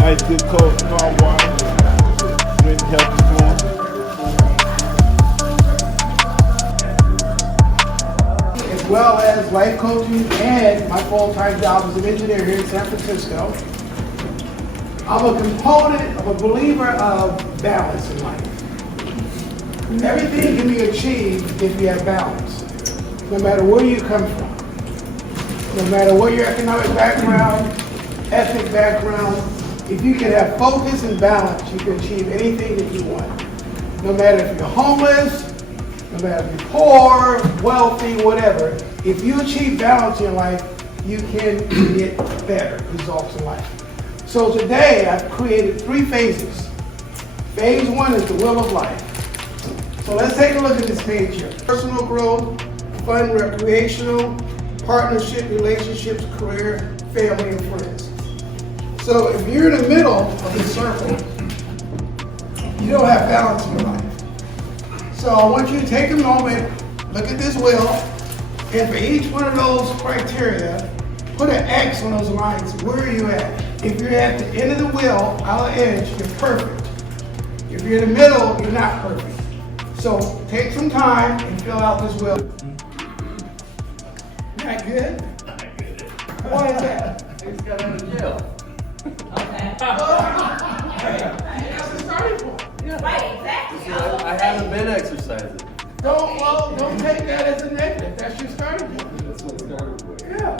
Nice, good cold car water, drink healthy food. As well as life coaching, and my full-time job as an engineer here in San Francisco. I'm a component of a believer of balance in life. Everything can be achieved if you have balance, no matter where you come from, no matter what your economic background, ethnic background. If you can have focus and balance, you can achieve anything that you want. No matter if you're homeless, no matter if you're poor, wealthy, whatever, if you achieve balance in your life, you can get better results in life. So today, I've created 3 phases. Phase 1 is the will of life. So let's take a look at this page here. Personal growth, fun, recreational, partnership, relationships, career, family, and friends. So if you're in the middle of the circle, you don't have balance in your life. So I want you to take a moment, look at this wheel, and for each one of those criteria, put an X on those lines. Where are you at? If you're at the end of the wheel, out of edge, you're perfect. If you're in the middle, you're not perfect. So take some time and fill out this wheel. Not good? Why is that? He's got out of jail. Okay. That's the starting point. Right, exactly. I haven't been exercising. Don't take that as a negative. That's your starting point. That's what started with. Yeah.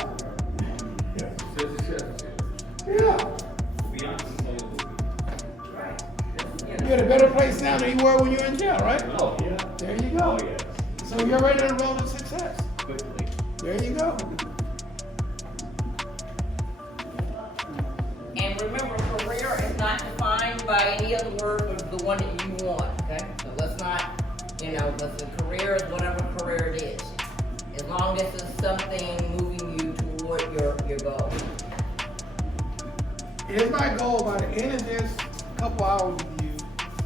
Yeah. You're in a better place now than you were when you were in jail, right? Oh, yeah. There you go. Oh, yes. So you're right on the road to success. Quickly. There you go. And remember, career is not defined by any other word but the one that you want, okay? So let's not, because the career is whatever career it is. As long as it's something moving you toward your goal. It is my goal by the end of this couple hours with you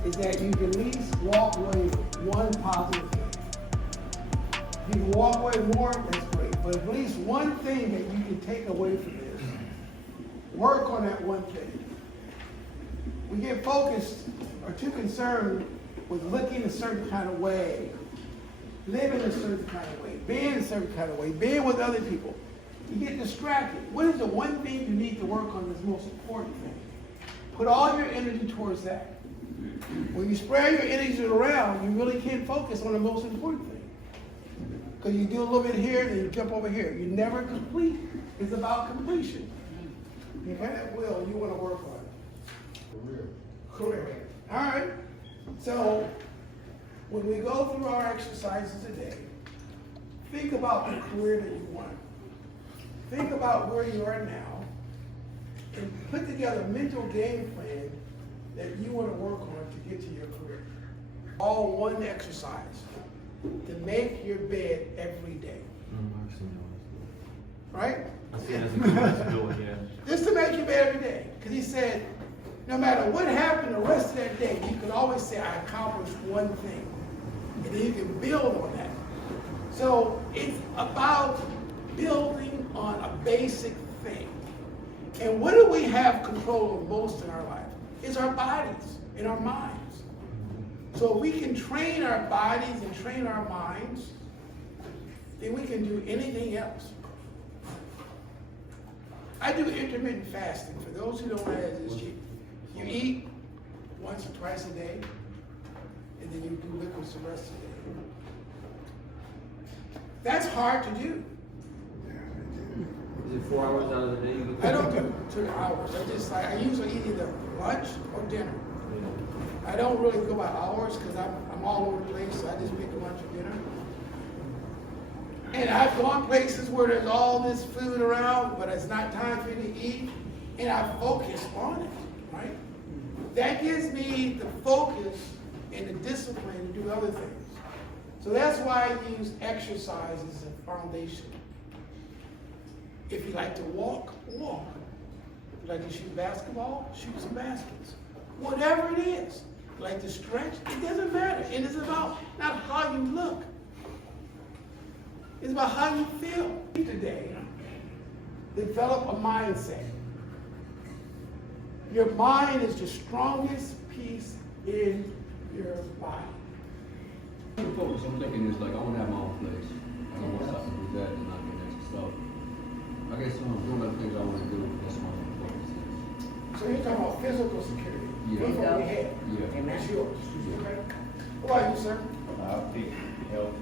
is that you can at least walk away with one positive thing. If you can walk away more, that's great. But at least one thing that you can take away from this, work on that one thing. We get focused or too concerned with looking a certain kind of way, living a certain kind of way, being a certain kind of way, being with other people. You get distracted. What is the one thing you need to work on that's the most important thing? Put all your energy towards that. When you spread your energy around, you really can't focus on the most important thing. Because you do a little bit here, then you jump over here. You never complete. It's about completion. You have that will, you want to work on. Career. All right. So when we go through our exercises today, think about the career that you want. Think about where you are now and put together a mental game plan that you want to work on to get to your career. All one exercise to make your bed every day. Right? Just to make your bed every day. Because he said, no matter what happened the rest of that day, you can always say, I accomplished one thing. And then you can build on that. So it's about building on a basic thing. And what do we have control of most in our life? It's our bodies and our minds. So if we can train our bodies and train our minds, then we can do anything else. I do intermittent fasting. For those who don't know, it's cheap. You eat once or twice a day, and then you do liquids the rest of the day. That's hard to do. Is it 4 hours out of the day? I don't do 2 hours. I usually eat either lunch or dinner. I don't really go by hours because I'm all over the place, so I just pick a bunch for dinner. And I've gone places where there's all this food around, but it's not time for me to eat, and I focus on it, right? That gives me the focus and the discipline to do other things. So that's why I use exercise as a foundation. If you like to walk, walk. If you like to shoot basketball, shoot some baskets. Whatever it is. If you like to stretch, it doesn't matter. And it's about not how you look. It's about how you feel. Today, develop a mindset. Your mind is the strongest piece in your body. Focus. I'm thinking it's like I want to have my own place. I don't want something to do that and not get next stuff. I guess some doing other things I want to do. That's what I'm focusing. So you're talking about physical security. Yeah. What's on your head? Yeah. That's yours. Okay. What about you, sir? I'll pick health.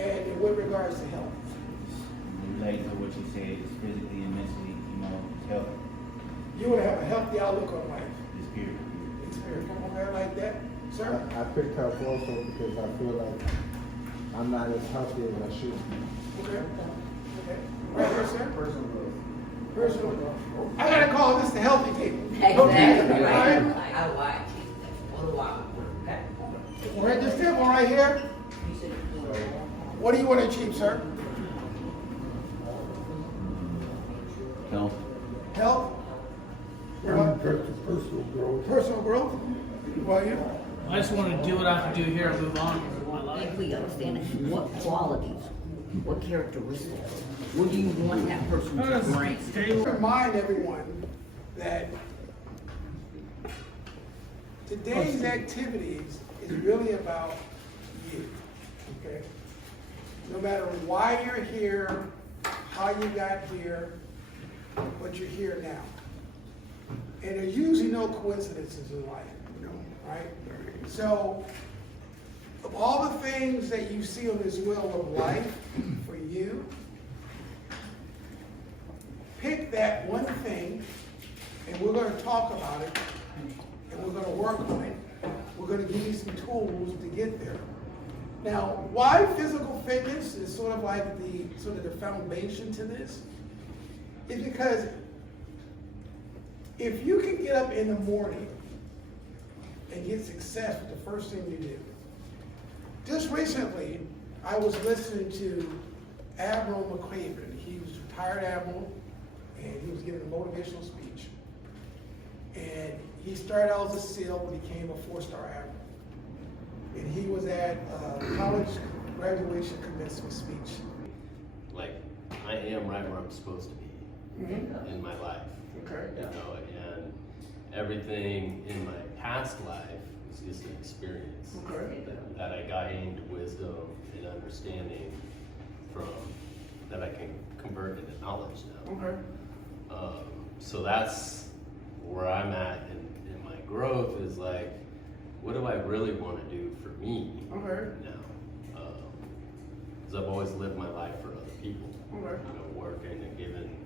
And with regards to health. Relate to what you said, is physically and mentally, healthy. You want to have a healthy outlook on life. This period. Experience. Come on, man, like that. Sir? I picked health also because I feel like I'm not as healthy as I should be. Okay. Okay. Right here, sir? Personal growth. Personal growth. I gotta call this the healthy table. Exactly, All right? I like it. What do I, okay? Right, this table right here. What do you want to achieve, sir? Health. Health? Personal growth. Personal growth? Well, you? I just want to do what I have to do here and move on with my life. If we understand it, what qualities, what characteristics, what do you want that person to bring? Remind everyone that today's activities is really about you, okay? No matter why you're here, how you got here, but you're here now. And there's usually no coincidences in life, right? So, of all the things that you see on this wheel of life for you, pick that one thing, and we're going to talk about it, and we're going to work on it. We're going to give you some tools to get there. Now, why physical fitness is sort of like the foundation to this is because if you can get up in the morning and get success with the first thing you do. Just recently, I was listening to Admiral McQuaven. He was a retired admiral, and he was giving a motivational speech. And he started out as a SEAL, but became a 4-star admiral. And he was at college graduation commencement speech. Like, I am right where I'm supposed to be in my life. Okay. You know, and everything in my past life is just an experience Okay. that I gained wisdom and understanding from that I can convert into knowledge now. Okay. So that's where I'm at in my growth is like, what do I really want to do for me Okay. now? Because I've always lived my life for other people, Okay. you know, working and giving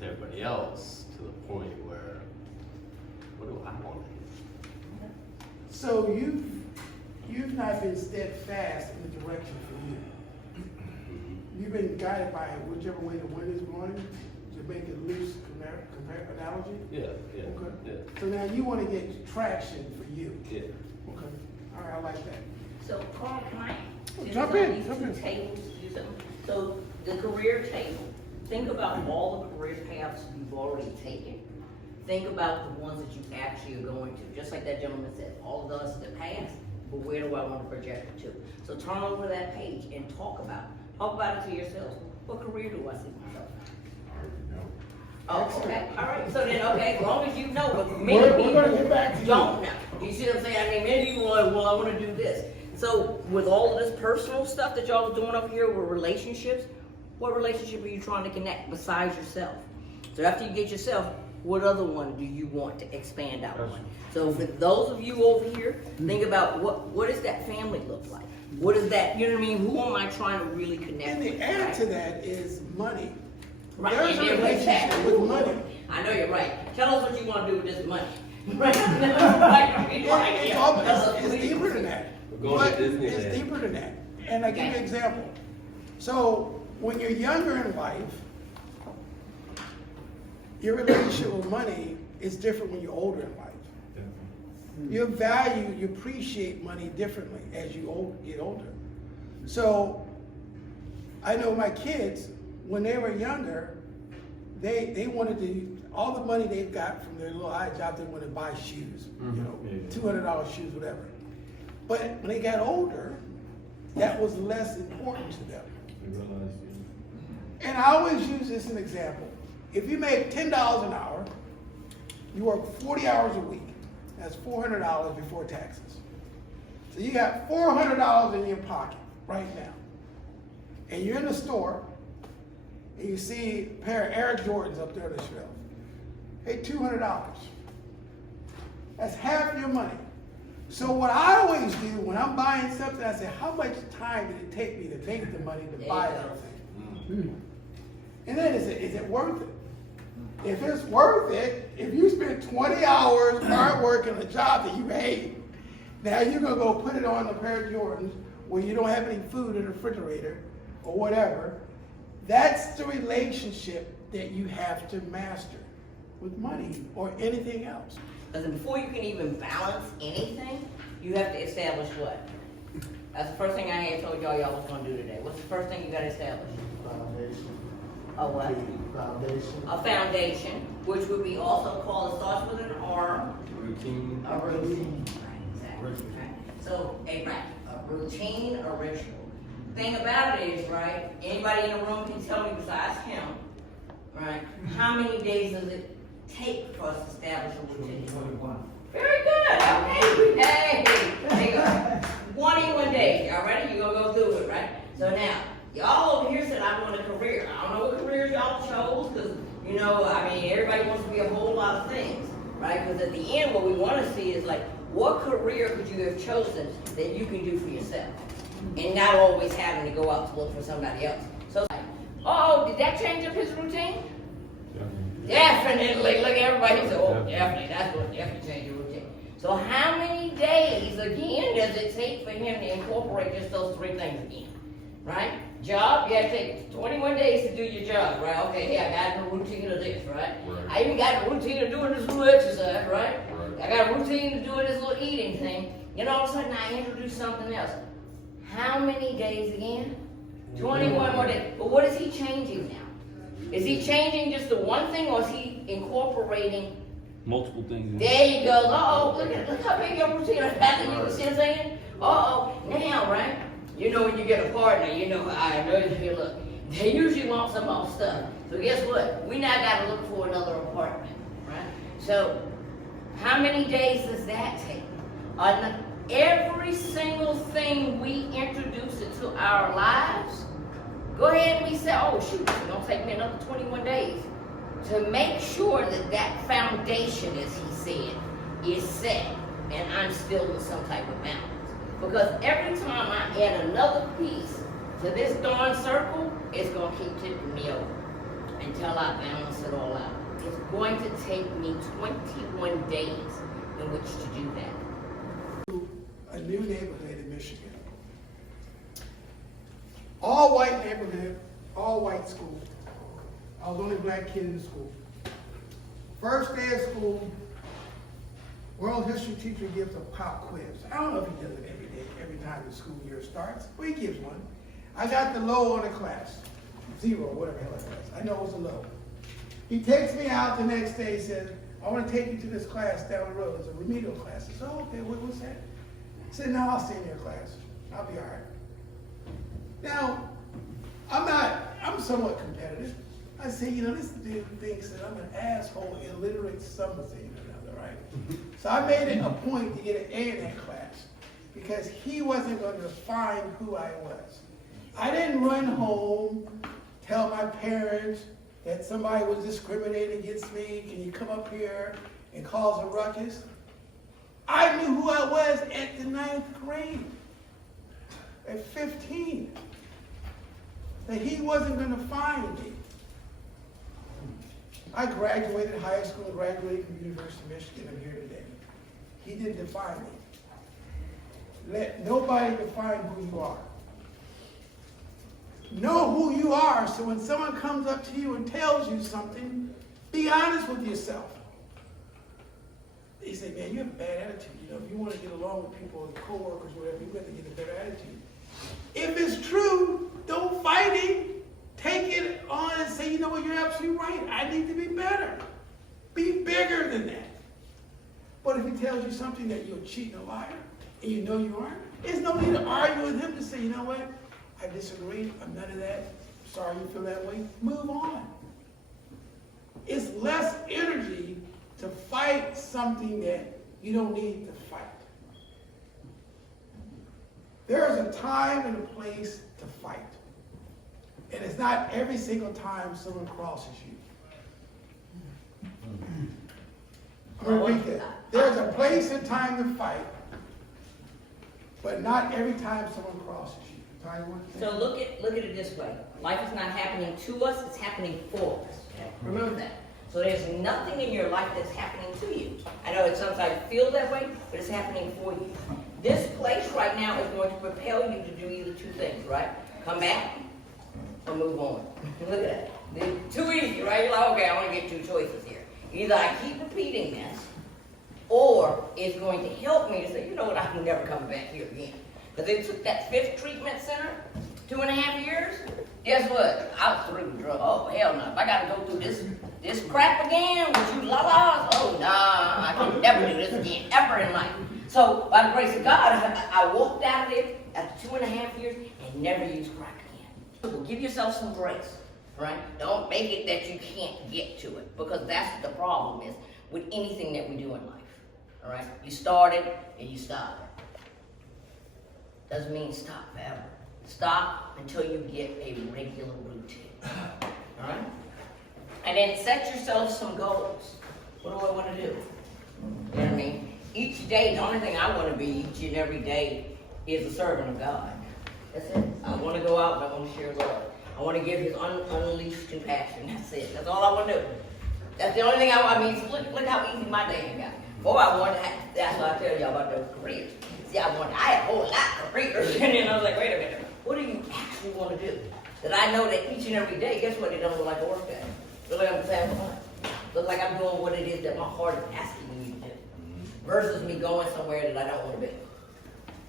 to everybody else to the point where, what do I want to do? So you've not been steadfast in the direction for you. You've been guided by whichever way the wind is blowing, to make it loose analogy. Yeah, yeah, Okay. yeah, So now you want to get traction for you. yeah. Okay. All right, I like that. So Carl, can I? since Jump I in, use jump two in. tables to do something. So the career table, think about all the career paths you've already taken. Think about the ones that you actually are going to. Just like that gentleman said, all of those in the past, but where do I want to project it to? So turn over that page and talk about it. Talk about it to yourselves. What career do I see myself? Oh, okay, all right, so then, okay, as long as you know, but many We're people gonna get back to you. don't know. You see what I'm saying? I mean, many people are like, well, I wanna do this. So with all of this personal stuff that y'all are doing up here with relationships, what relationship are you trying to connect besides yourself? So after you get yourself, what other one do you want to expand out on? So for those of you over here, think about what does that family look like? What is that, you know what I mean? Who am I trying to really connect And with? the add right? to that is money. Right, There's and a then with that, relationship with money. I know you're right. Tell us what you want to do with this money. Right? Right, It's yeah. Tell us, it's please. deeper than that. Going But to it's Disneyland. deeper than that. And I give you an example. So when you're younger in life, your relationship with money is different when you're older in life. You value, you appreciate money differently as you get older. So I know my kids, when they were younger, they wanted to, all the money they got from their little odd job, they wanted to buy shoes, you know, $200 shoes, whatever. But when they got older, that was less important to them. And I always use this as an example. If you make $10 an hour, you work 40 hours a week. That's $400 before taxes. So you got $400 in your pocket right now. And you're in the store, and you see a pair of Air Jordans up there on the shelf. Hey, $200. That's half your money. So what I always do when I'm buying something, I say, how much time did it take me to make the money to buy everything? And then is it worth it? If it's worth it, if you spend 20 hours hard working a job that you hate, now you're gonna go put it on a pair of Jordans where you don't have any food in the refrigerator or whatever. That's the relationship that you have to master with money or anything else. Because before you can even balance anything, you have to establish what? That's the first thing I had told y'all was gonna do today. What's the first thing you gotta establish? Foundation. A what? Foundation. A foundation, which would be also called, it starts with an R. Routine. A routine. Right, exactly. Right. So, a routine, a ritual. Thing about it is, right, anybody in the room can tell me besides him, right, how many days does it take for us to establish a routine? 21. Very good. Okay. Hey, there you go. 21 days. Y'all ready? You're gonna go through it, right? So now, y'all over here said I want a career. I don't know what careers y'all chose, because, you know, I mean, everybody wants to be a whole lot of things, right? Because at the end, what we want to see is like, what career could you have chosen that you can do for yourself? And not always having to go out to look for somebody else. So it's like, oh, did that change up his routine? Definitely. Look, everybody said, oh, definitely. That's what definitely changed your routine. So how many days, again, does it take for him to incorporate just those three things again? Right? Job, you have to take 21 days to do your job, right? Okay, hey, I got a routine of this, right? I even got a routine of doing this little exercise, right? I got a routine of doing this little eating thing. Then all of a sudden I introduce something else. How many days again? 21 more days. But what is he changing now? Is he changing just the one thing, or is he incorporating multiple things? There you go. Uh-oh, look how big your routine is. You can see what I'm saying? Uh-oh, now, right? You know when you get a partner, you know, I know you feel, look, they usually want some more stuff. So guess what? We now got to look for another apartment, right? So how many days does that take? Every single thing we introduce into our lives, go ahead and we say, oh shoot, it's gonna take me another 21 days to make sure that that foundation, as he said, is set and I'm still in some type of balance. Because every time I add another piece to this darn circle, it's gonna keep tipping me over until I balance it all out. It's going to take me 21 days in which to do that. A new neighborhood in Michigan. All white neighborhood, all white school. I was the only black kid in the school. First day of school, world history teacher gives a pop quiz. I don't know if he does it every day, every time the school year starts, but he gives one. I got the low on the class, 0, whatever the hell it was. I know it was a low. He takes me out the next day, he says, I want to take you to this class down the road. It's a remedial class. I said, oh, okay, what's that? He said, no, I'll stay in your class. I'll be all right. Now, I'm somewhat competitive. I say, you know, this dude thinks that I'm an asshole, illiterate something or another, right? So I made it a point to get an A in that class because he wasn't going to define who I was. I didn't run home, tell my parents that somebody was discriminating against me. Can you come up here and cause a ruckus? I knew who I was at the 9th grade, at 15. That he wasn't going to find me. I graduated high school, graduated from the University of Michigan. I'm here today. He didn't define me. let nobody define who you are. Know who you are, so when someone comes up to you and tells you something, be honest with yourself. They say, man, you have a bad attitude. You know, if you want to get along with people and co-workers, whatever, you got to get a better attitude. If it's true, don't fight it. Take it on and say, you know what, you're absolutely right. I need to be better. Be bigger than that. But if he tells you something that you're cheating a liar, and you know you aren't, there's no need to argue with him to say, you know what, I disagree, I'm none of that, sorry you feel that way, move on. It's less energy to fight something that you don't need to fight. There is a time and a place to fight. And it's not every single time someone crosses you. I'm going to repeat that. There's a place and time to fight, but not every time someone crosses you. So look at it this way. Life is not happening to us, it's happening for us. Okay? Remember that. So there's nothing in your life that's happening to you. I know it sometimes feels that way, but it's happening for you. This place right now is going to propel you to do either two things, right? Come back or move on. Look at that. Too easy, right? You're like, okay, I only get two choices here. Either I keep repeating this, or it's going to help me to say, you know what, I'm never coming back here again. Because they took that 5th treatment center, 2.5 years, guess what? I was through with drugs. Oh, hell no. If I got to go through this crap again with you la-las, oh, nah, I can never do this again, ever in life. So, by the grace of God, I walked out of it after 2.5 years and never used crack again. So give yourself some grace, right? Don't make it that you can't get to it, because that's what the problem is with anything that we do in life, all right? You started and you stop. Doesn't mean stop forever. Stop until you get a regular routine, all right? And then set yourself some goals. What do I want to do? You know what I mean? Each day, the only thing I want to be each and every day is a servant of God. That's it. I want to go out and I want to share love. I want to give his unleashed compassion. That's it. That's all I want to do. That's the only thing I mean, look how easy my day got. Before I wanted to, that's why I tell y'all about those careers. See, I had a whole lot of careers, and then I was like, wait a minute, what do you actually want to do? That I know that each and every day, guess what, it doesn't look like a work day. Look like I'm saying fun. Look like I'm doing what it is that my heart is asking me to do. Versus me going somewhere that I don't want to be.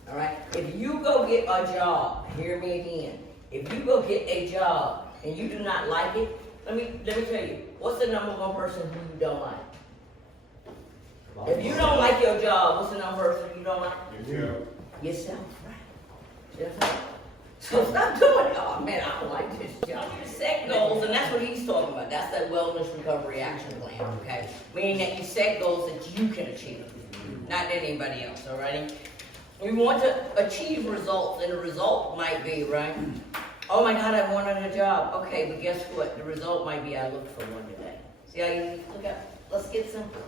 All right? If you go get a job, hear me again. If you go get a job and you do not like it, let me tell you, what's the number one person who you don't like? If you don't like your job, what's the number one person you don't like? Yourself, right? Yourself. So stop doing it. Oh man, I don't like this job. Set goals, and that's what he's talking about. That's that wellness recovery action plan, okay? Meaning that you set goals that you can achieve, not anybody else, all right? We want to achieve results, and the result might be, right? Oh my God, I wanted a job. Okay, but guess what? The result might be I looked for one today. See how you look at? Let's get simple.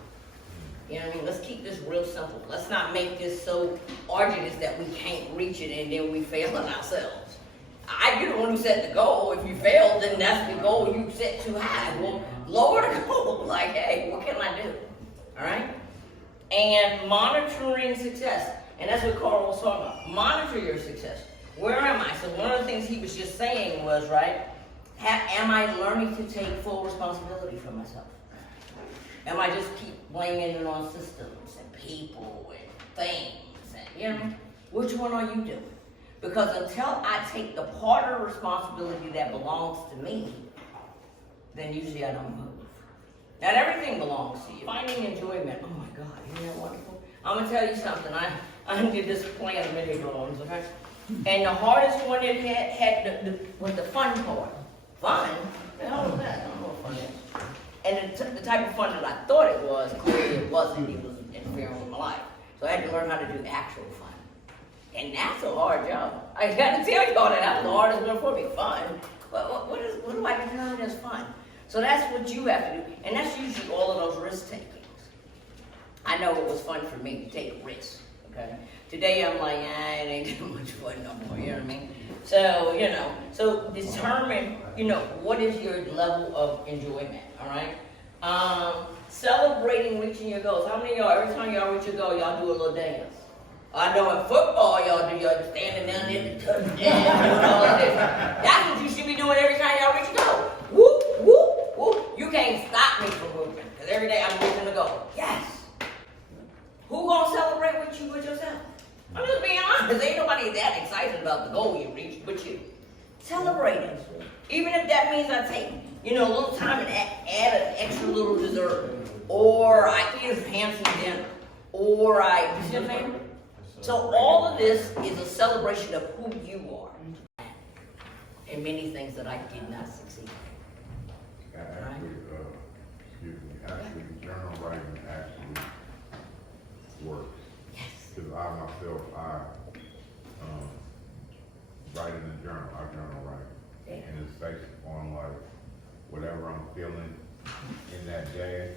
You know what I mean? Let's keep this real simple. Let's not make this so arduous that we can't reach it and then we fail in ourselves. You're the one who set the goal. If you fail, then that's the goal you set too high. Well, lower the goal. Like, hey, what can I do? All right? And monitoring success. And that's what Carl was talking about. Monitor your success. Where am I? So one of the things he was just saying was, right, am I learning to take full responsibility for myself? Am I just keep blaming it on systems and people and things? And, you know, which one are you doing? Because until I take the part of responsibility that belongs to me, then usually I don't move. Not everything belongs to you. Finding enjoyment. Oh my God, isn't that wonderful? I'm going to tell you something. I did this plan a minute ago, okay? And the hardest one it had was the fun part. Fun? The hell was that? I don't know what fun is. And the type of fun that I thought it was, clearly it wasn't. It was interfering with my life. So I had to learn how to do actual fun. And that's a hard job. I got to tell you all that was the hardest one for me. Fun. What do I determine as fun? So that's what you have to do. And that's usually all of those risk takings. I know it was fun for me to take risks. Okay. Today I'm like, it ain't too much fun no more. You know what I mean? So, you know, so determine, you know, what is your level of enjoyment, all right? Celebrating reaching your goals. How many of y'all, every time y'all reach your goal, y'all do a little dance? I know in football y'all do, y'all standing down there to touchdown and all of this. That's what you should be doing every time y'all reach to go. Whoop, whoop, whoop. You can't stop me from whooping, because every day I'm reaching to go. Yes. Who gonna celebrate with you with yourself? I'm just being honest. Ain't nobody that excited about the goal you reached but you. Celebrate it. Even if that means I take, a little time and add an extra little dessert. Or I eat a fancy dinner. Or you see what I'm saying? So all of this is a celebration of who you are. And many things that I did not succeed in. Actually, journal writing actually works. Yes. Because I myself, write in a journal, I journal write. Yeah. And it's based on like whatever I'm feeling in that day.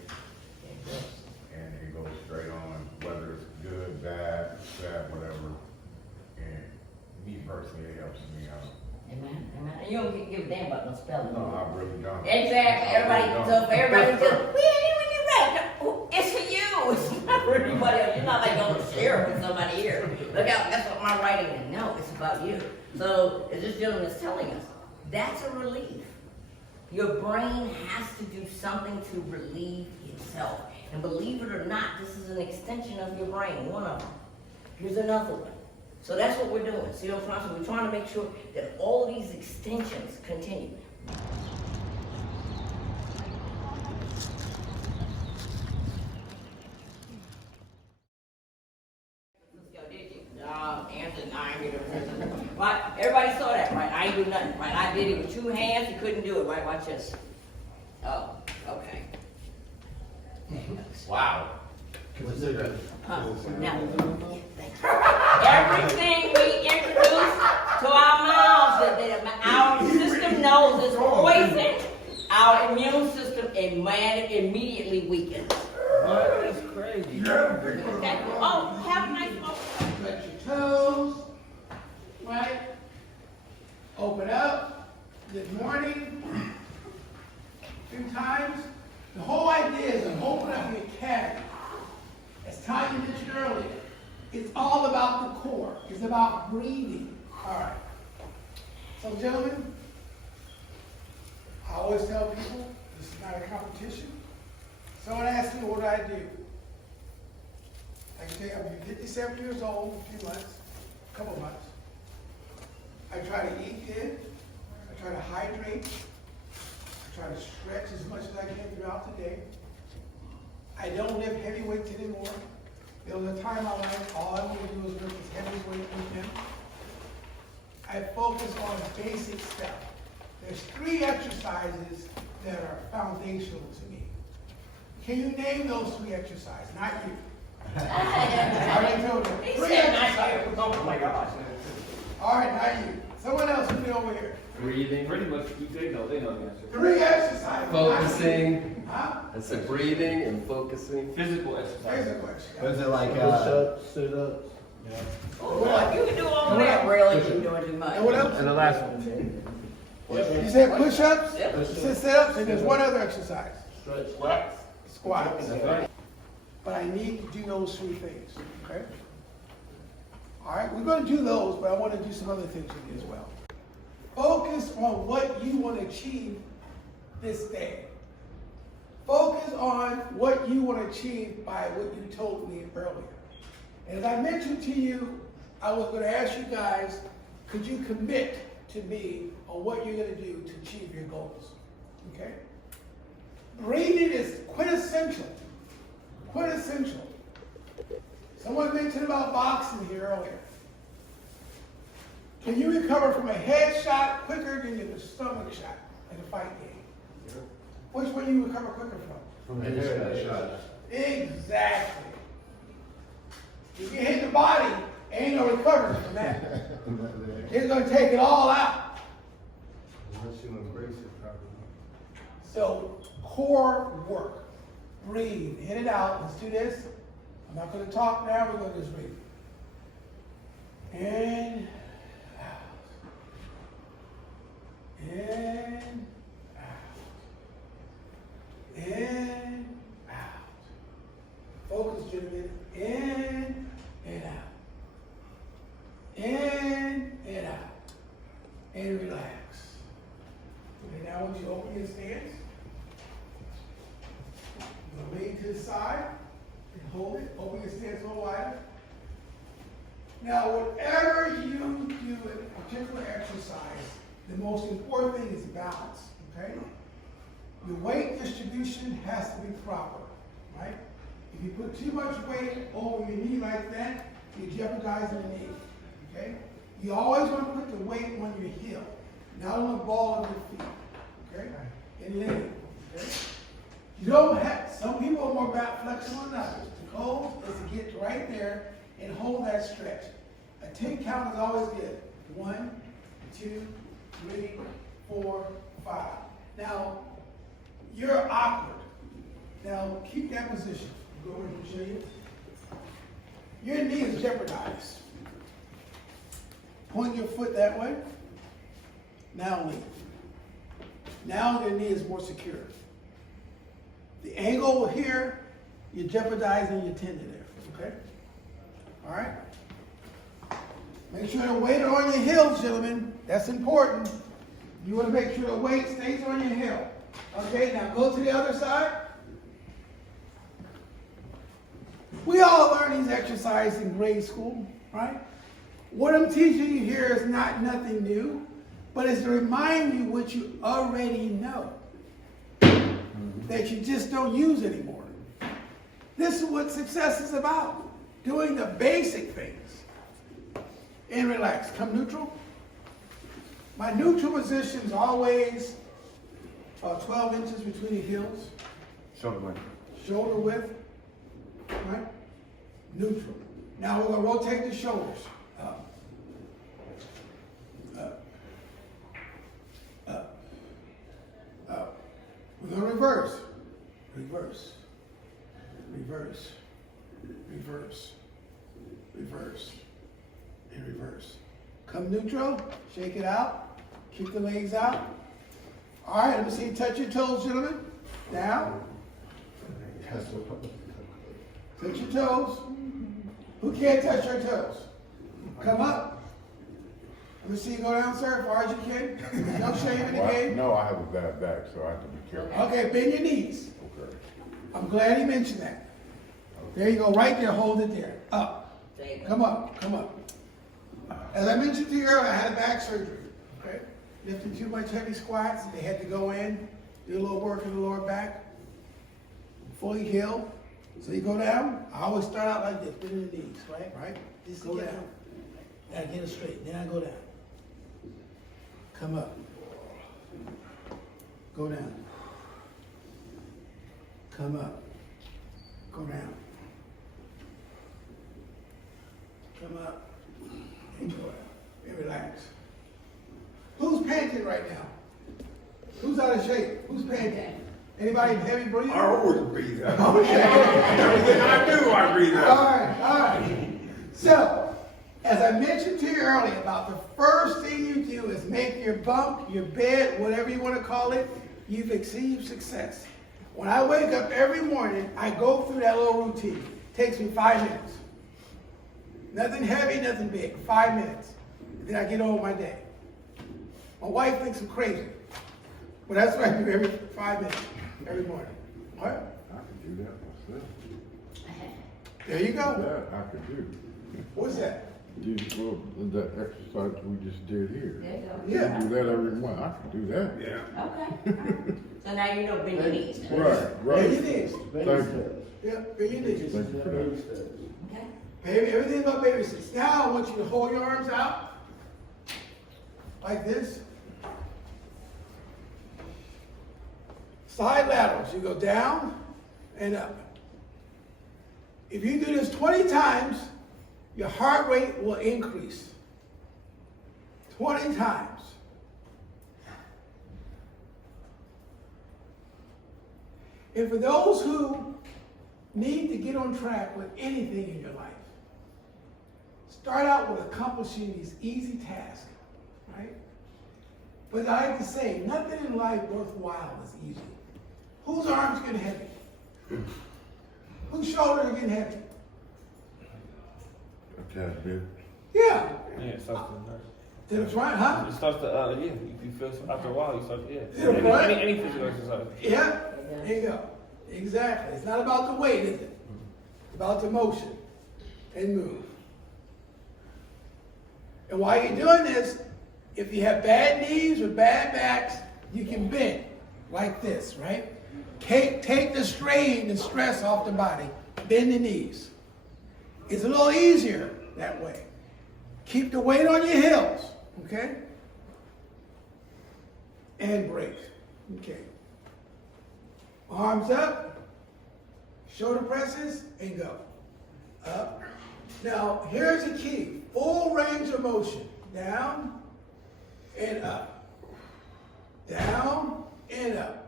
And it goes straight on, whether it's good, bad, sad, whatever. And me personally, it helps me out. Amen. Amen. And you don't give a damn about no spelling. No, I really don't. Exactly. Everybody, so if everybody just, it's for you. It's not for anybody else. You're not like going to share it with somebody here. Look out, that's what my writing is. No, it's about you. So as this gentleman is telling us, that's a relief. Your brain has to do something to relieve itself. And believe it or not, this is an extension of your brain, one of them. Here's another one. So that's what we're doing. See what I'm saying? We're trying to make sure that all of these extensions continue. Right? Everybody saw that, right? I ain't do nothing, right? I did it with 2 hands. You couldn't do it, right? Watch this. Oh, okay. Wow. Now, everything we introduce to our mouths, that our system knows is poison, our immune system immediately weakens. That's crazy. Okay? Oh, have a nice moment. Touch your toes, right? Open up. Good morning. 2 times. The whole idea is to open up your cavity. As Tanya mentioned earlier, it's all about the core. It's about breathing. All right. So, gentlemen, I always tell people this is not a competition. Someone asks me, what do I do? I can tell you, I'm 57 years old in a few months, a couple months. I try to eat good. I try to hydrate. I try to stretch as much as I can throughout the day. I don't lift heavy weights anymore. There was a time in my life, all I wanted to do was lift this heavy weight in the gym. I focus on basic stuff. There's 3 exercises that are foundational to me. Can you name those 3 exercises? Not you. I already told you. He 3 said not exercises. you. Oh my gosh. All right, not you. Someone else who's over here. Breathing. Pretty much, they know the answer. 3 exercises. Focusing. Huh? That's it, breathing and focusing. Physical exercise. Physical exercise. Was it like, Push-ups, sit-ups. Oh, boy, you can do all that. Really, you're doing too much. And what else? and the last one? You said push-ups? Yep. You said sit-ups, and there's one other exercise. Squats. Squats. But I need to do those 3 things, okay? All right, we're going to do those, but I want to do some other things with you as well. Focus on what you want to achieve this day. Focus on what you want to achieve by what you told me earlier. And as I mentioned to you, I was going to ask you guys, could you commit to me on what you're going to do to achieve your goals? Okay? Breathing is quintessential. Quintessential. Someone mentioned about boxing here earlier. Can you recover from a head shot quicker than a stomach shot in a fight game? Which one do you recover quicker from? From the head shot. Exactly. If you hit the body, ain't no recovery from that. It's going to take it all out. Unless you embrace it properly. So, core work. Breathe. Hit it out. Let's do this. I'm not going to talk now. We're going to just breathe. In. Out. In. Out. In. Out. Focus, gentlemen. In and out. you open your stance. You're gonna lean to the side and hold it. Open your stance a little wider. Now, whatever you do in a particular exercise, the most important thing is balance, okay? Your weight distribution has to be proper, right? If you put too much weight over your knee like that, you're jeopardizing the knee, okay? You always want to put the weight on your heel, not on the ball of your feet, okay? And lean, okay? You don't have, some people are more flexible than others. The goal is to get right there and hold that stretch. A 10 count is always good. 1, 2, 3, 4, 5. Now, you're awkward. Now, keep that position. Go over and show you. Your knee is jeopardized. Point your foot that way. Now lean. Now your knee is more secure. The angle here, you're jeopardizing your tendon there, okay? All right? Make sure the weight is on your heels, gentlemen. That's important. You want to make sure the weight stays on your heel. Okay, now go to the other side. We all learn these exercises in grade school, right? What I'm teaching you here is not nothing new, but it's to remind you what you already know that you just don't use anymore. This is what success is about, doing the basic things. And relax, come neutral. My neutral position is always 12 inches between the heels. Shoulder length. Shoulder width, right? Neutral. Now we're gonna rotate the shoulders. Up, up, up, up. We're gonna reverse. Reverse, reverse, reverse, reverse, and reverse. Come neutral, shake it out, keep the legs out. All right, let me see you touch your toes, gentlemen. Down. Touch your toes. Who can't touch your toes? Come up. Let me see you go down, sir, as far as you can. No shaving again. No, I have a bad back, so I have to be careful. Okay, bend your knees. Okay. I'm glad he mentioned that. There you go, right there, hold it there. Up. Come up, come up. As I mentioned to you earlier, I had a back surgery, okay? Lifting too much heavy squats, they had to go in, do a little work in the lower back, fully healed. So you go down, I always start out like this, bend the knees, right? Just go down. Then I get it straight, then I go down. Come up. Go down. Come up. Go down. Come up. And go down. And relax. Who's panting right now? Who's out of shape? Who's panting? Anybody heavy breathing? I always breathe out. Okay. Everything I do, I breathe out. All right. So, as I mentioned to you earlier, about the first thing you do is make your bunk, your bed, whatever you want to call it, you've achieved success. When I wake up every morning, I go through that little routine. It takes me 5 minutes. Nothing heavy, nothing big. 5 minutes. And then I get on with my day. My wife thinks I'm crazy. But that's what I do every 5 minutes, every morning. All right? I can do that myself. There you go. That I could do. What's that? Do well, the exercise we just did here. There you go. Yeah. I do that every month. I can do that. Yeah. Okay. So now you know bend your knees. Right, Bend your right. knees. Thank you. Yeah, bend your knees. Thank you for that. Okay. Baby, everything about baby steps. Now I want you to hold your arms out like this. Side laterals. You go down and up. If you do this 20 times, your heart rate will increase. 20 times. And for those who need to get on track with anything in your life, start out with accomplishing these easy tasks, right? But I like to say, nothing in life worthwhile is easy. Whose arms getting heavy? Whose shoulders are getting heavy? A tad bit. Yeah. Yeah, something To the front, huh? It starts to, yeah, you feel, after a while, you start, yeah. To the front? Any physical exercise. Yeah, there you go. Exactly. It's not about the weight, is it? It's about the motion and move. And while you're doing this, if you have bad knees or bad backs, you can bend like this, right? Take the strain and stress off the body. Bend the knees. It's a little easier that way. Keep the weight on your heels, okay? And break, okay. Arms up, shoulder presses, and go. Up. Now, here's the key. Full range of motion. Down and up. Down and up.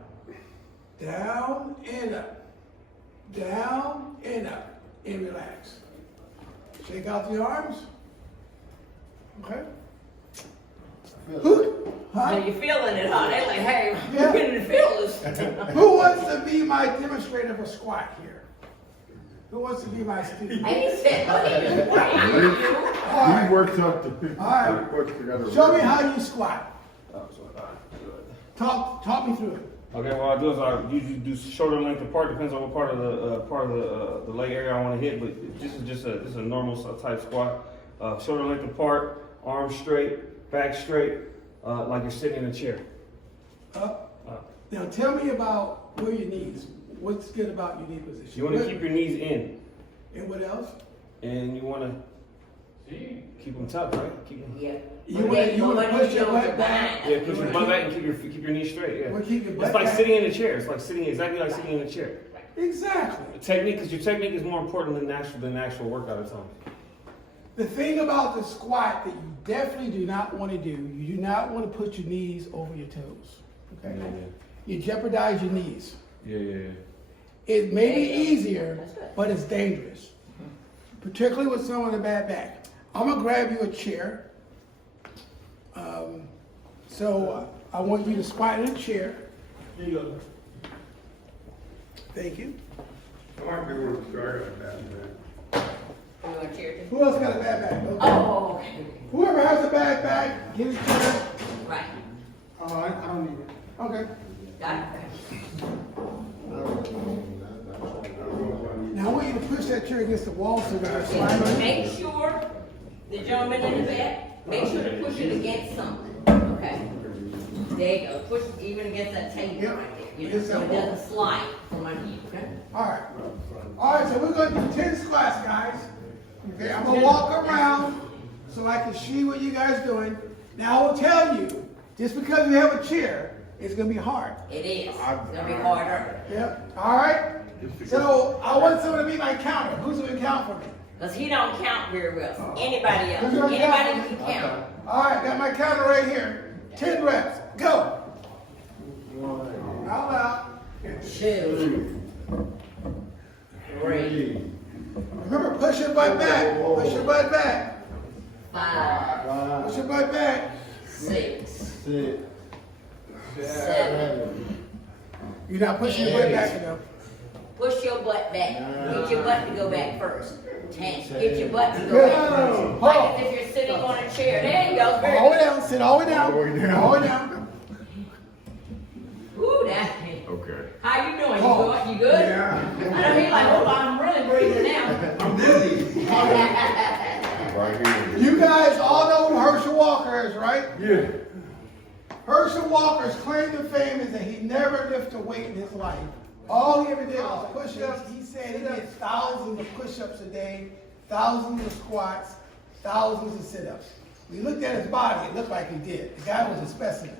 Down and up. Down and up. And relax. Shake out the arms. Okay? Who? Now Huh? you feeling it, huh? They're like, hey, Yeah. we're getting to feel this. Who wants to be my demonstrator for squat here? Who wants to be my student? I ain't said, honey, what are you? He works up to pick, All right. works together. Show me how you squat. Oh, so, alright, good. Talk me through it. Okay, what I do is I usually do shoulder length apart. Depends on what part of the leg area I want to hit. But this is a normal type squat. Shoulder length apart, arms straight, back straight, like you're sitting in a chair. Up. Now tell me about where your knees. What's good about your knee position? You want to keep your knees in, And what else? and you want to keep them tucked, right? Keep them. Yeah. You wanna push your butt back. Yeah, push your butt back and keep your knees straight. Yeah. Well, keep your butt It's like back. sitting in a chair. It's like exactly like sitting in a chair. Exactly. The technique, because your technique is more important than the actual workout at times. The thing about the squat that you definitely do not want to do, you do not want to put your knees over your toes. Okay? You jeopardize your knees. Yeah. It may be easier, That's good. but it's dangerous. Particularly with someone with a bad back. I'm gonna grab you a chair. I want you to squat in a chair. Here you go. Thank you. I might be able to start at that, man. You want a chair too? Who else got a bad back? Okay. Oh, okay. Whoever has a bad back, get a chair. Right. Oh, I don't need it. Okay. Got it. Now I want you to push that chair against the wall so that it's And sliding. make sure, the gentleman in the back, make sure to push it against something, okay? There you go, push it even against that table Yep. right there, you know, so it doesn't slide from under you, okay? Alright. Alright, so we're gonna do 10 squats, guys. Okay, I'm gonna walk around so I can see what you guys doing. Now I will tell you, just because you have a chair, it's gonna be hard. It is, it's gonna be harder, Yep. Alright? So I want someone to be my counter. Who's gonna count for me? because he don't count very well, so anybody else, Who's gonna anybody can count. Alright, got my counter right here. 10 reps. Go. Out loud. 2, 3, Remember, push your butt back. Push your butt back. 5, Push your butt back. 6, 6, 7, You're not pushing your butt back enough. push your butt back, get your butt to go back first. 10, get your butt to go Good. back first. Like as if you're sitting on a chair, there you go, very All the way good. down. Sit all the way down. All the way down. All the way down. Ooh, that. Okay. How you doing? Oh. You good? Yeah. I know he's like, oh, I'm really breathing now. I'm dizzy. Right here. You guys all know who Herschel Walker is, right? Yeah. Herschel Walker's claim to fame is that he never lifted a weight in his life. All he ever did was push-ups. He said he did thousands of push-ups a day, thousands of squats, thousands of sit-ups. We looked at his body, it looked like he did. The guy was a specimen.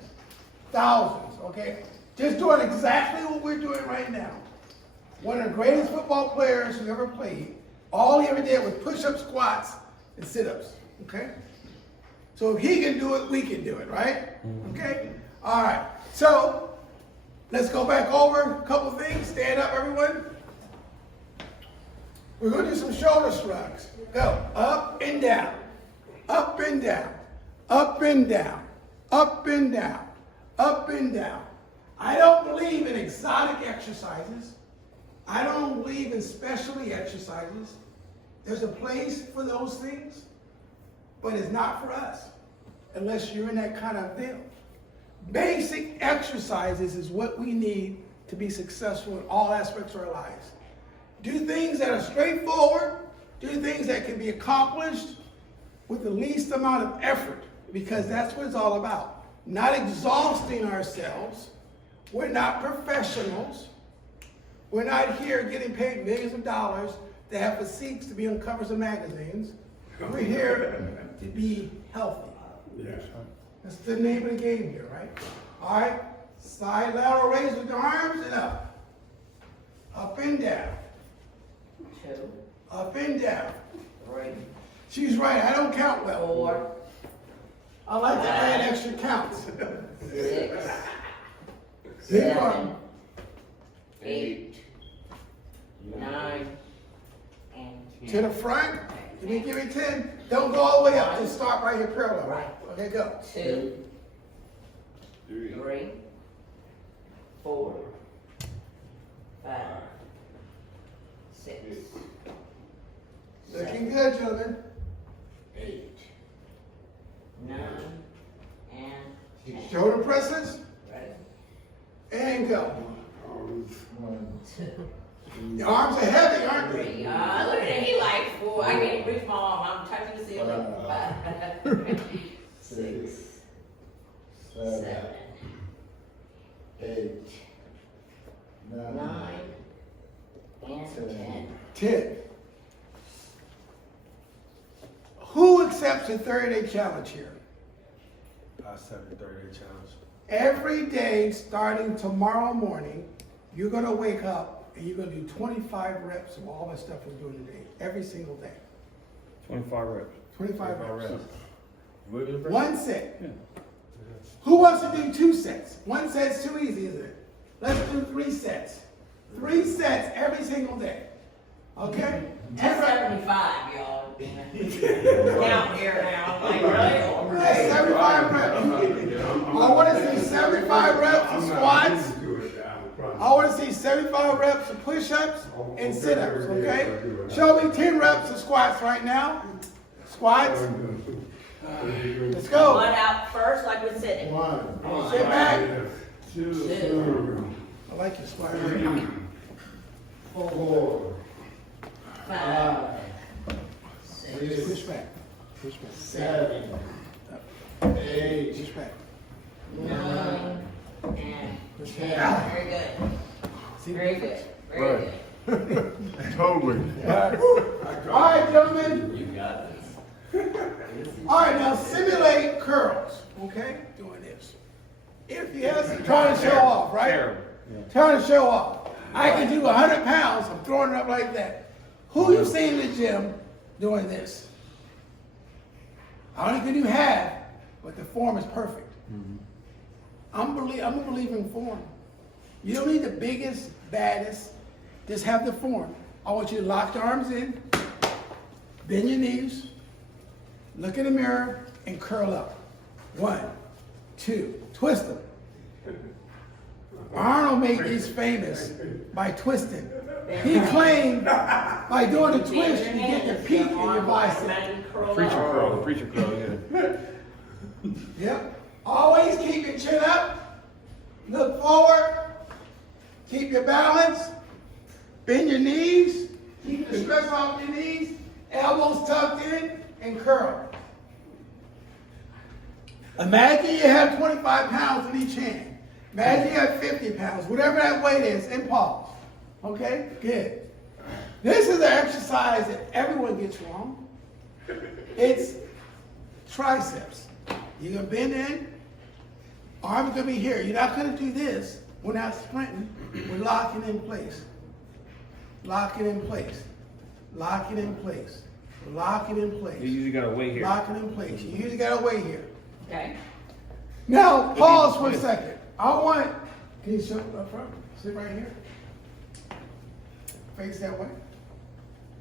Thousands, okay? Just doing exactly what we're doing right now. One of the greatest football players who ever played. All he ever did was push-ups, squats, and sit-ups, okay? So if he can do it, we can do it, right? Okay? All right. So let's go back over a couple things. Stand up, everyone. We're going to do some shoulder shrugs. Go. Up and down. Up and down. Up and down. Up and down. Up and down. I don't believe in exotic exercises. I don't believe in specialty exercises. There's a place for those things, but it's not for us. unless you're in that kind of deal. Basic exercises is what we need to be successful in all aspects of our lives. Do things that are straightforward, do things that can be accomplished with the least amount of effort, because that's what it's all about. Not exhausting ourselves. We're not professionals. We're not here getting paid millions of dollars to have physiques to be on covers of magazines. We're here to be healthy. Yes. That's the name of the game here, right? All right, side lateral raise with your arms and up. Up and down. 2, Up and down. 3, She's right, I don't count well. 4, I like to add extra counts. 6, Big 7, arm. 8, 9, and 10. To the front. Give me 10. Don't go all the way up. Just start right here parallel. Right. Okay, go. 2, 3, 4, 5, 6, Looking good, gentlemen. 8, 9, and 10. Shoulder presses. Ready? And go. 2, Your arms are heavy, aren't they? 3. Look at that. He like 4. I can't reach my arm. I'm touching the ceiling. 5, 6, 7, 8, 9, and 10. 10. Who accepts the 30-day challenge here? I accept the 30-day challenge. Every day, starting tomorrow morning, you're going to wake up and you're going to do 25 reps of all the stuff we're doing today. Every single day. 25 reps. 25 reps. reps. One set. Who wants to do 2 sets? 1 set's too easy, isn't it? Let's do 3 sets. 3 sets every single day. Okay? That's 75, y'all. Count here now. Like, really? That's 75 reps. I want to see 75 reps of squats. I want to see 75 reps of push-ups and sit-ups, okay? Show me 10 reps of squats right now. Squats. Let's go. One out first, like we're sitting. 1, Sit back. 2, I like your squat. 4, 5, 6, Push back. Push back. 7, 8, Push back. 9, and 10. very good. See? Very good. Very good. Totally. All right, gentlemen. You got this. All right, now simulate curls, okay? Doing this. If you have, trying to show off, right? Terrible. Trying to show off. I can do 100 pounds, I'm throwing it up like that. Who you seen in the gym doing this? I only can do half, but the form is perfect. I'm a believing form. You don't need the biggest, baddest, just have the form. I want you to lock your arms in, bend your knees, look in the mirror, and curl up. 1, 2, twist them. Arnold made these famous by twisting. He claimed by doing a twist, you get the peak in your bicep. Preacher curl. The preacher curl, yeah. Yep. Always keep your chin up. Look forward. Keep your balance. Bend your knees. Keep the stress off your knees. Elbows tucked in and curl. Imagine you have 25 pounds in each hand. Imagine you have 50 pounds, whatever that weight is, and pause. Okay? Good. This is an exercise that everyone gets wrong. It's triceps. You're going to bend in. Arms going to be here. You're not going to do this. We're not sprinting. We're locking in place. Locking in place. Locking in place. Locking in place. You usually gotta wait here. Locking in place. You usually got to wait here. Okay. Now, pause for a second. I want, can you show up front? Sit right here. Face that way.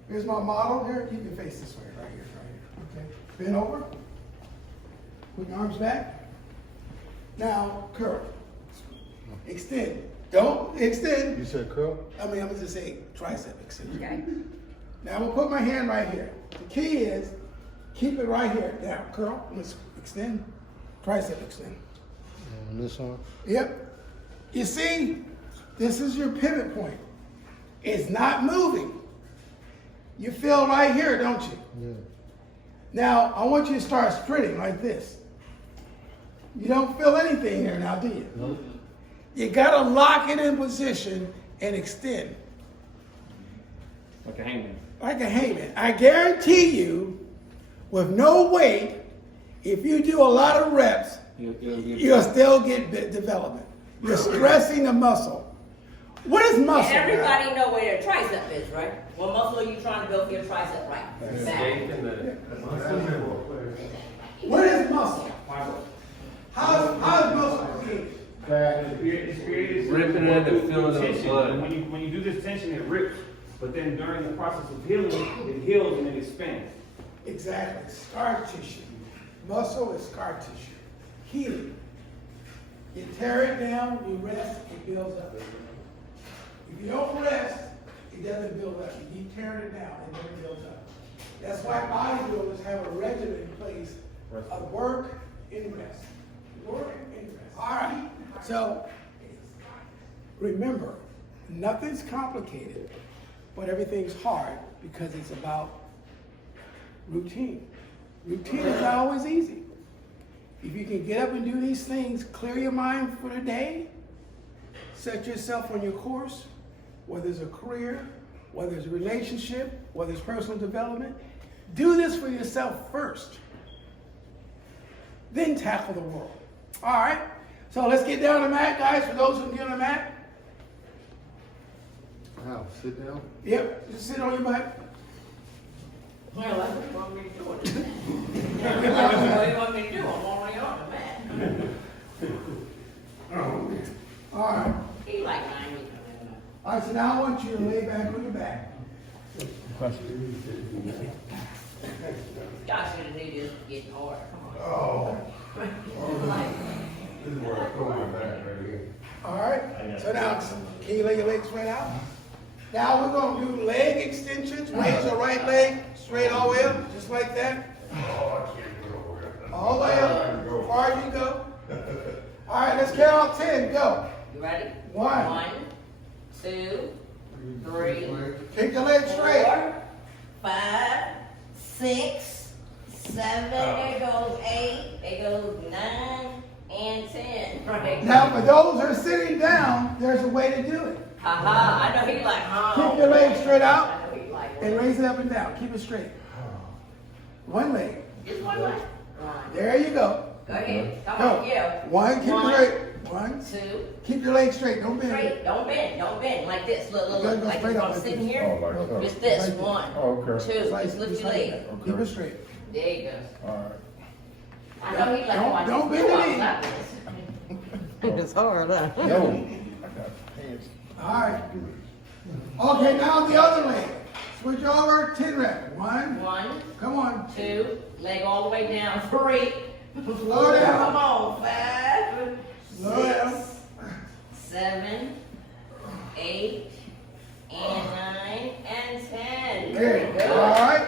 Here's my model here. You can face this way, right here, right here. Okay. Bend over. Put your arms back. Now, curl. Extend. Don't extend. You said curl? I'm gonna just say tricep extension. Okay. Now I'm gonna put my hand right here. The key is Keep it right here. Now, curl. Let's extend. Tricep extend. On this one? Yep. You see, this is your pivot point. It's not moving. You feel right here, don't you? Yeah. Now, I want you to start sprinting like this. You don't feel anything there now, do you? Nope. You gotta lock it in position and extend. Like a hangman. Like a hangman. I guarantee you, with no weight, if you do a lot of reps, you'll still get development. You're stressing the muscle. What is muscle? And everybody know where their tricep is, right? What muscle are you trying to build for your tricep, right? Back. What is muscle? How is muscle created? It's created. Ripping it and feeling the tension. blood. When you do this tension, it rips. But then during the process of healing, it heals and it expands. Exactly. Scar tissue. Muscle is scar tissue. Healing. You tear it down, you rest, it builds up. If you don't rest, it doesn't build up. You keep tearing it down, and then it builds up. That's why bodybuilders have a regimen in place of work and rest. Work and rest. All right. So remember, nothing's complicated, but everything's hard because it's about routine. Routine is not always easy. If you can get up and do these things, clear your mind for the day, set yourself on your course, whether it's a career, whether it's a relationship, whether it's personal development, do this for yourself first. Then tackle the world. All right? So let's get down to the mat, guys, for those who can get on the mat. Wow, sit down. Yep, just sit on your butt. Well, that's what you want me to do. What do you want me to do? I'm already on the mat. All right. He like 90. All right, so now I want you to lay back on your back. Y'all should have knew this was getting hard. Come on. Oh, Like, this is where I throw my back right here. All right, so now, can you lay your legs straight out? Now we're gonna do leg extensions. Raise your right leg straight all the way up, just like that. Oh, I can't go over there. All the way up, as far as you go. All right, let's count out 10, go. you ready? One. 1, 2, 3, Keep your legs straight. 4, 5, 6, 7, there goes 8, there goes 9, and 10. Right. Now, for those who are sitting down, there's a way to do it. Haha, I know he like, huh? Keep your legs straight out I know he like, and raise it up and down. Keep it straight. One leg. just one way. There you go. Go ahead. Come Go. on, yeah. One, keep it One, straight. One. 2, Keep your legs straight. Don't bend. straight. Don't bend, like this. Look, You gotta go like straight if up I'm like sitting this. here. Oh, like so. Just this, Like this. 1, Oh, okay. 2, Just like- just lift just your like leg. that. Keep it straight. There you go. All right. I know he like watching don't bend the knee. like this. It's hard, huh? No. I got hands. All right. Okay, now the other leg. Switch over, 10 reps. 1. 1, Come on. 2, leg all the way down. 3. Slow down. Come on. 5, Slow down. 6, 7, 8, and 9, and 10. Very Good. good. All right.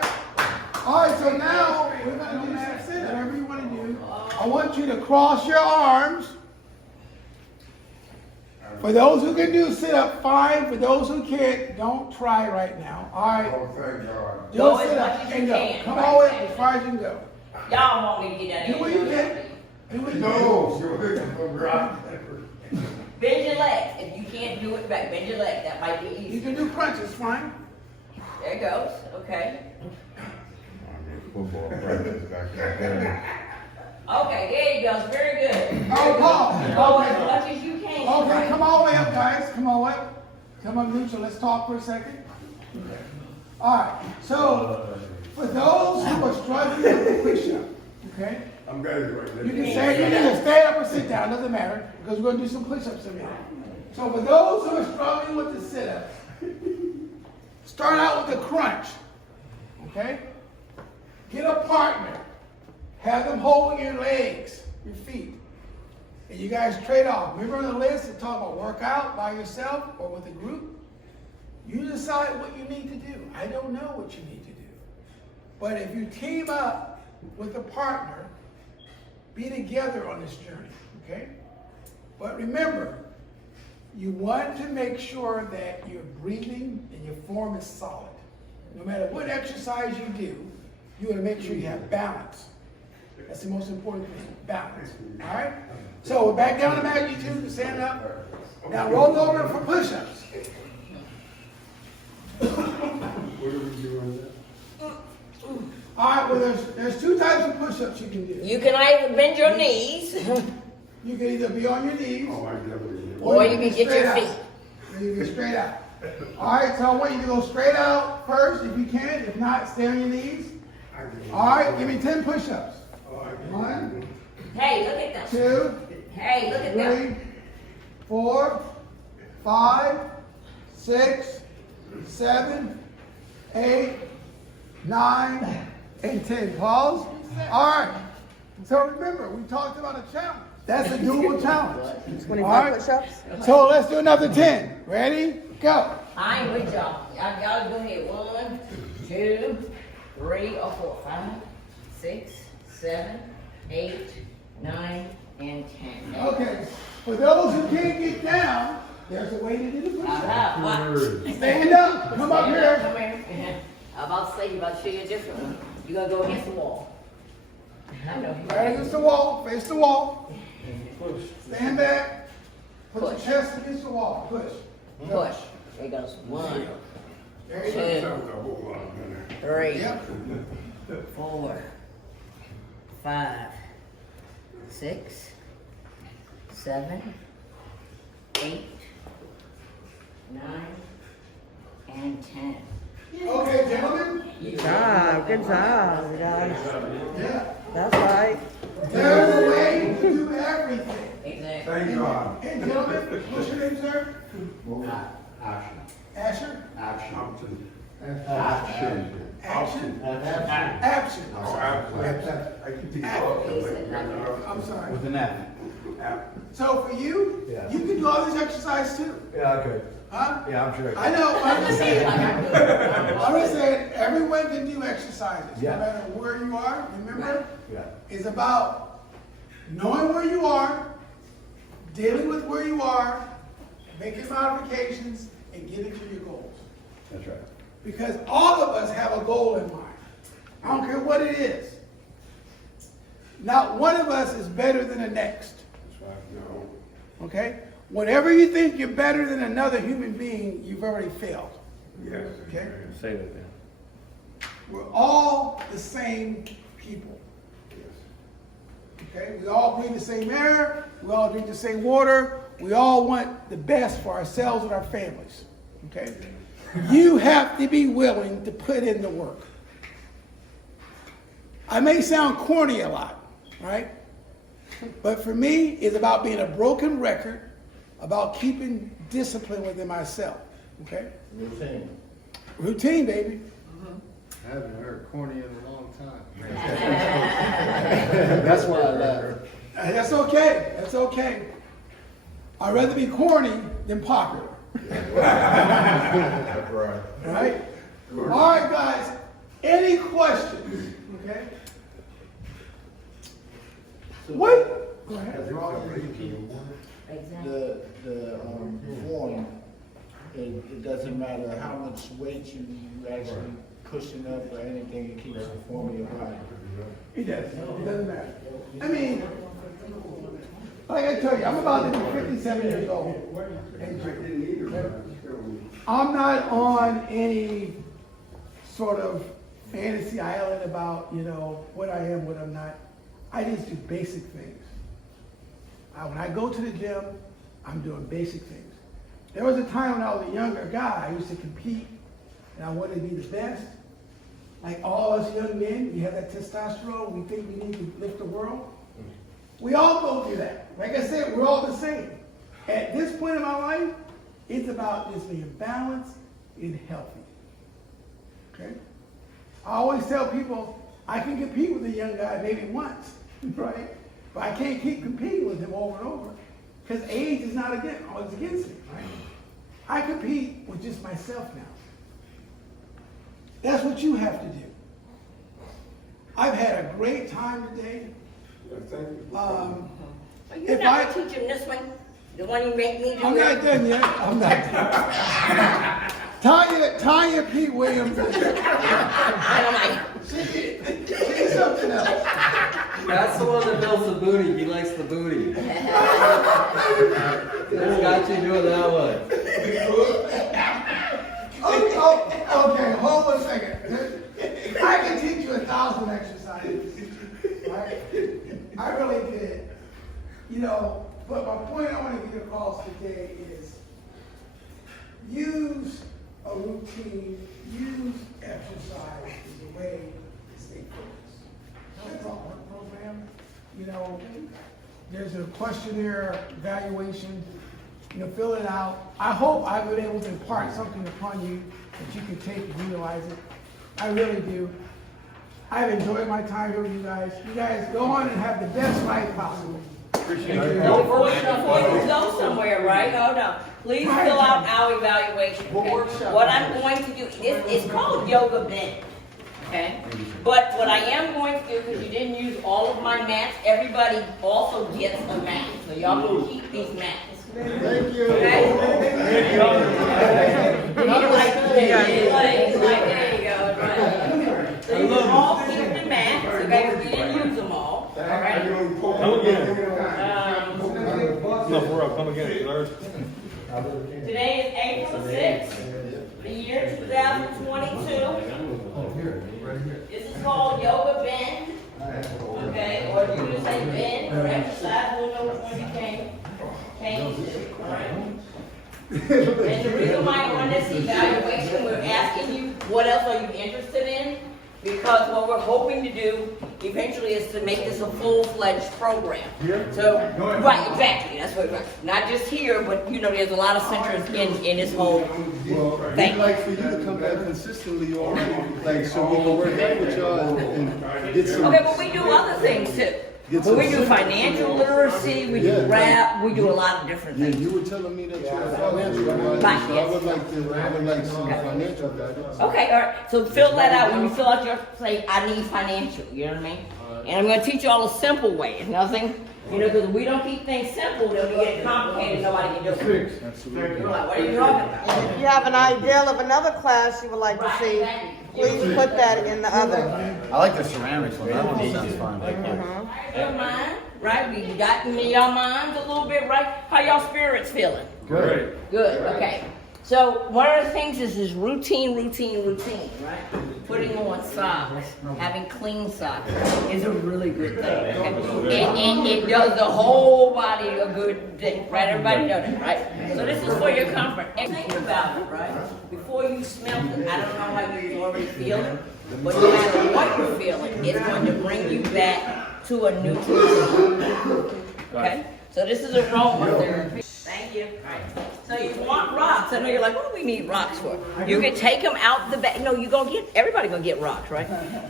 All right, so now we're going to do some sit, whatever you want to do. I want you to cross your arms. For those who can do sit up, fine. For those who can't, don't try right now. All right. Oh, thank God. Go Just as sit much up as and you go. can. Come all the way up as far as you can go. Y'all want me to get that Do what you can. Do what you can. No. Bend your legs. If you can't do it back, bend your legs. That might be You easy. can do crunches, fine. There it goes. Okay. Football practice back there. Okay, there you go. Very good. Oh, Paul. Go as Okay. much as you can. Okay, Right. come all the way up, guys. Come all the way up. Come up neutral. Let's talk for a second. All right. So, for those who are struggling with the push-up, okay, I'm good right there. you can say you can stay up or sit down. Doesn't matter because we're going to do some push-ups in a minute. So, for those who are struggling with the sit-ups, start out with the crunch. Okay. Get a partner. Have them hold your legs, your feet. And you guys trade off. Remember on the list to talk about workout by yourself or with a group? You decide what you need to do. I don't know what you need to do. But if you team up with a partner, be together on this journey, okay? But remember, you want to make sure that you're breathing and your form is solid. No matter what exercise you do, you want to make sure you have balance. That's the most important thing, balance. All right? So we're back down to magnitude, stand up. Now roll over for push-ups. What are we doing now? All right, well, there's two types of push-ups you can do. You can either bend your knees, You can either be on your knees, Oh, I never did. or you can get straight your out. feet. Or you can get straight out. All right, so I want you to go straight out first if you can. If not, stay on your knees. All right, give me 10 push-ups. 1, Hey, look at them. 2, Hey, look at them. 3, 4, 5, 6, 7, 8, 9, and 10. Pause. All right. So remember, we talked about a challenge. That's a doable challenge. 25 push-ups? So let's do another 10. Ready? Go. I ain't with y'all. Y'all go ahead. 1, 2, 3 or 4, 5, 6, 7, 8, 9, and 10. Okay. For those who can't get down, there's a way to do the push-up. Watch. Stand up. Come up Come here. here. I'm about to say, you about to show you a different one. You're going to go against the wall. I know. Right against the wall. Face the wall. Stand back. Put your Push. chest against the wall. Push. Push. There goes. 1, There you 2, go. Sounds a whole lot better. 3, Yep. 4, 5, 6, 7, 8, 9, and 10. Okay, gentlemen. Good job, good job, guys. Yeah. That's right. There's a way to do everything. Exactly. Thank God. Hey, gentlemen, what's your name, sir? Action. Asher? Action. Action. Action? Action. Action. I can think I'm sorry. With an F. So for you, Yeah. you can do all this exercise too, Yeah, okay. huh? Yeah, I'm sure. I know, I'm just saying, I'm just saying, everyone can do exercises, no Yeah. matter where you are, remember? Yeah. It's about knowing where you are, dealing with where you are, making modifications, and getting to your goals. That's right. Because all of us have a goal in mind. I don't care what it is. Not one of us is better than the next. No. Okay? Whenever you think you're better than another human being, you've already failed. Yes. Okay? Say that then. We're all the same people. Okay? We all breathe the same air. We all drink the same water. We all want the best for ourselves and our families. Okay? You have to be willing to put in the work. I may sound corny a lot, right? But for me, it's about being a broken record, about keeping discipline within myself. Okay? Routine. Routine, baby. I haven't heard corny in a long time. That's why I laugh. That's okay. That's okay. I'd rather be corny than popular. Right. All right? All right, guys. Any questions? Okay? What? Go ahead. As long as you keep Exactly. the form, it doesn't matter how much weight you actually pushing up or anything, it keeps the form of your body. It does. It doesn't matter. I mean, like I tell you, I'm about to be 57 years old. I'm not on any sort of fantasy island about, what I am, what I'm not. I just do basic things. When I go to the gym, I'm doing basic things. There was a time when I was a younger guy, I used to compete, and I wanted to be the best. Like all us young men, we have that testosterone, we think we need to lift the world. We all go through that. Like I said, we're all the same. At this point in my life, it's about just being balanced and healthy. Okay? I always tell people, I can compete with a young guy maybe once, right? But I can't keep competing with him over and over. Because age is not always against me, right? I compete with just myself now. That's what you have to do. I've had a great time today. Thank you. You're If not I- teaching this one? The one you make me do? I'm not done yet. I'm not done. Tanya P. Williams. She's something else. That's the one that builds the booty. He likes the booty. That's got you doing that one. Okay, hold on a second. I can teach you 1,000 exercises. Right? I really did. You know, but my point I want to get across today is use a routine, use exercise as a way to stay focused. That's all work program. You know, there's a questionnaire evaluation. You know, fill it out. I hope I've been able to impart something upon you that you can take and utilize it. I really do. I've enjoyed my time here with you guys. You guys go on and have the best life possible. Before you go somewhere, right? Hold on. Please fill out our evaluation. Okay? What I'm going to do, it's called yoga bend. Okay? But what I am going to do, because you didn't use all of my mats, everybody also gets a mat. So y'all can keep these mats. Thank you. Okay? There you go. Right. So you can all keep the mats, okay? We didn't use them all. All right? Come again. No, for real, come again. Today is April 6th, the year 2022. This is called yoga bend, okay? Or you can say bend or exercise, we'll know which one you came to, all right? And the reason why on this evaluation, we're asking you, what else are you interested in? Because what we're hoping to do eventually is to make this a full-fledged program. So, right, exactly, that's what we're, not just here, but you know, there's a lot of centers in this whole Well, thing. we'd like for you to come back consistently on, like, so we can work out with y'all and get some. Okay, but we do other things too. Get But we some- do financial literacy, we do Yeah. rap, we do a lot of different Yeah, things. you were telling me that you're a financial advisor, Right, so yes. I would like some financial guidance. Okay, all right, so fill that out, when you fill out your, say, I need financial, you know what I mean? And I'm gonna teach you all a simple way, it's nothing, you know, because if we don't keep things simple, then we get complicated, nobody can do it. Absolutely. You're like, what are you talking about? If you have an idea of another class you would like to Right, see, exactly. please put that in the other. I like the ceramics one, that one sounds fun. Your mind, right, we got in your minds a little bit, right? How y'all spirits feeling? Great. Good, okay. So one of the things is routine, right? Putting on socks, having clean socks is a really good thing. Okay? And it does the whole body a good thing, right? Everybody knows that, right? So this is for your comfort. And think about it, right? Before you smell it, I don't know how you already feel it, but no matter what you're feeling, it's going to bring you back to a neutral zone. Okay? So this is aromatherapy. Thank you. All right. So you want rocks. I know you're like, what do we need rocks for? You can take them out the back. No, you're going to get, everybody going to get rocks, right?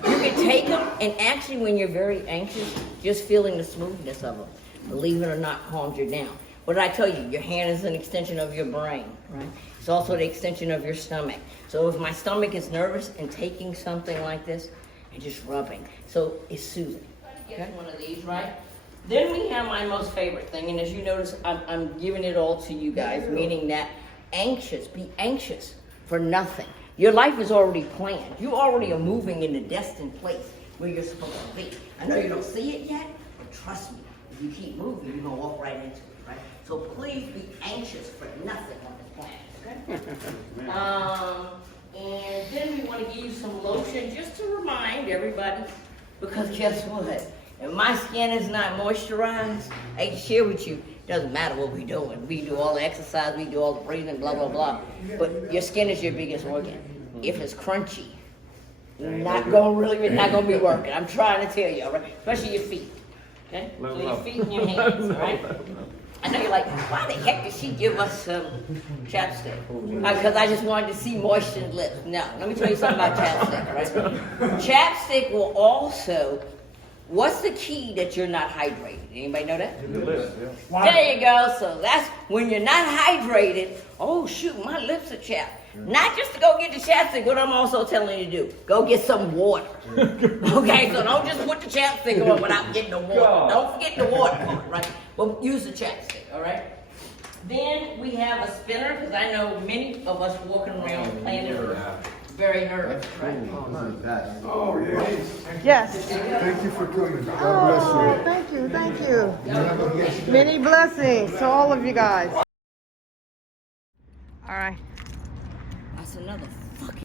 You can take them, and actually when you're very anxious, just feeling the smoothness of them, believe it or not, calms you down. What did I tell you? Your hand is an extension of your brain, right? It's also the extension of your stomach. So if my stomach is nervous and taking something like this and just rubbing, so it's soothing. Get one of these, right? Then we have my most favorite thing, and as you notice, I'm giving it all to you guys, meaning that be anxious for nothing. Your life is already planned. You already are moving in the destined place where you're supposed to be. I know you don't see it yet, but trust me, if you keep moving, you're gonna walk right into it, right? So please be anxious for nothing on this planet, okay? And then we want to give you some lotion just to remind everybody, because guess what? If my skin is not moisturized, I can share with you, doesn't matter what we're doing. We do all the exercise, we do all the breathing, blah, blah, blah. But your skin is your biggest organ. If it's crunchy, it's not gonna be working. I'm trying to tell you, all right? Especially your feet, okay? So your feet and your hands, all right? I know you're like, why the heck did she give us some chapstick? Because I just wanted to see moistened lips. No, let me tell you something about chapstick, all right? Chapstick will also, what's the key that you're not hydrated? Anybody know that? There you go. So that's when you're not hydrated. Oh shoot, my lips are chapped. Not just to go get the chapstick, what I'm also telling you to do, go get some water. Okay, so don't just put the chapstick on without getting the water. Don't forget the water part, right? Well, use the chapstick, all right? Then we have a spinner, because I know many of us walking around planet Earth very nervous, right? Oh, yes. Yes. Thank you for coming. God Oh, bless you. thank you. You have a blessed day. Many blessings to all of you guys. All right. That's another fucking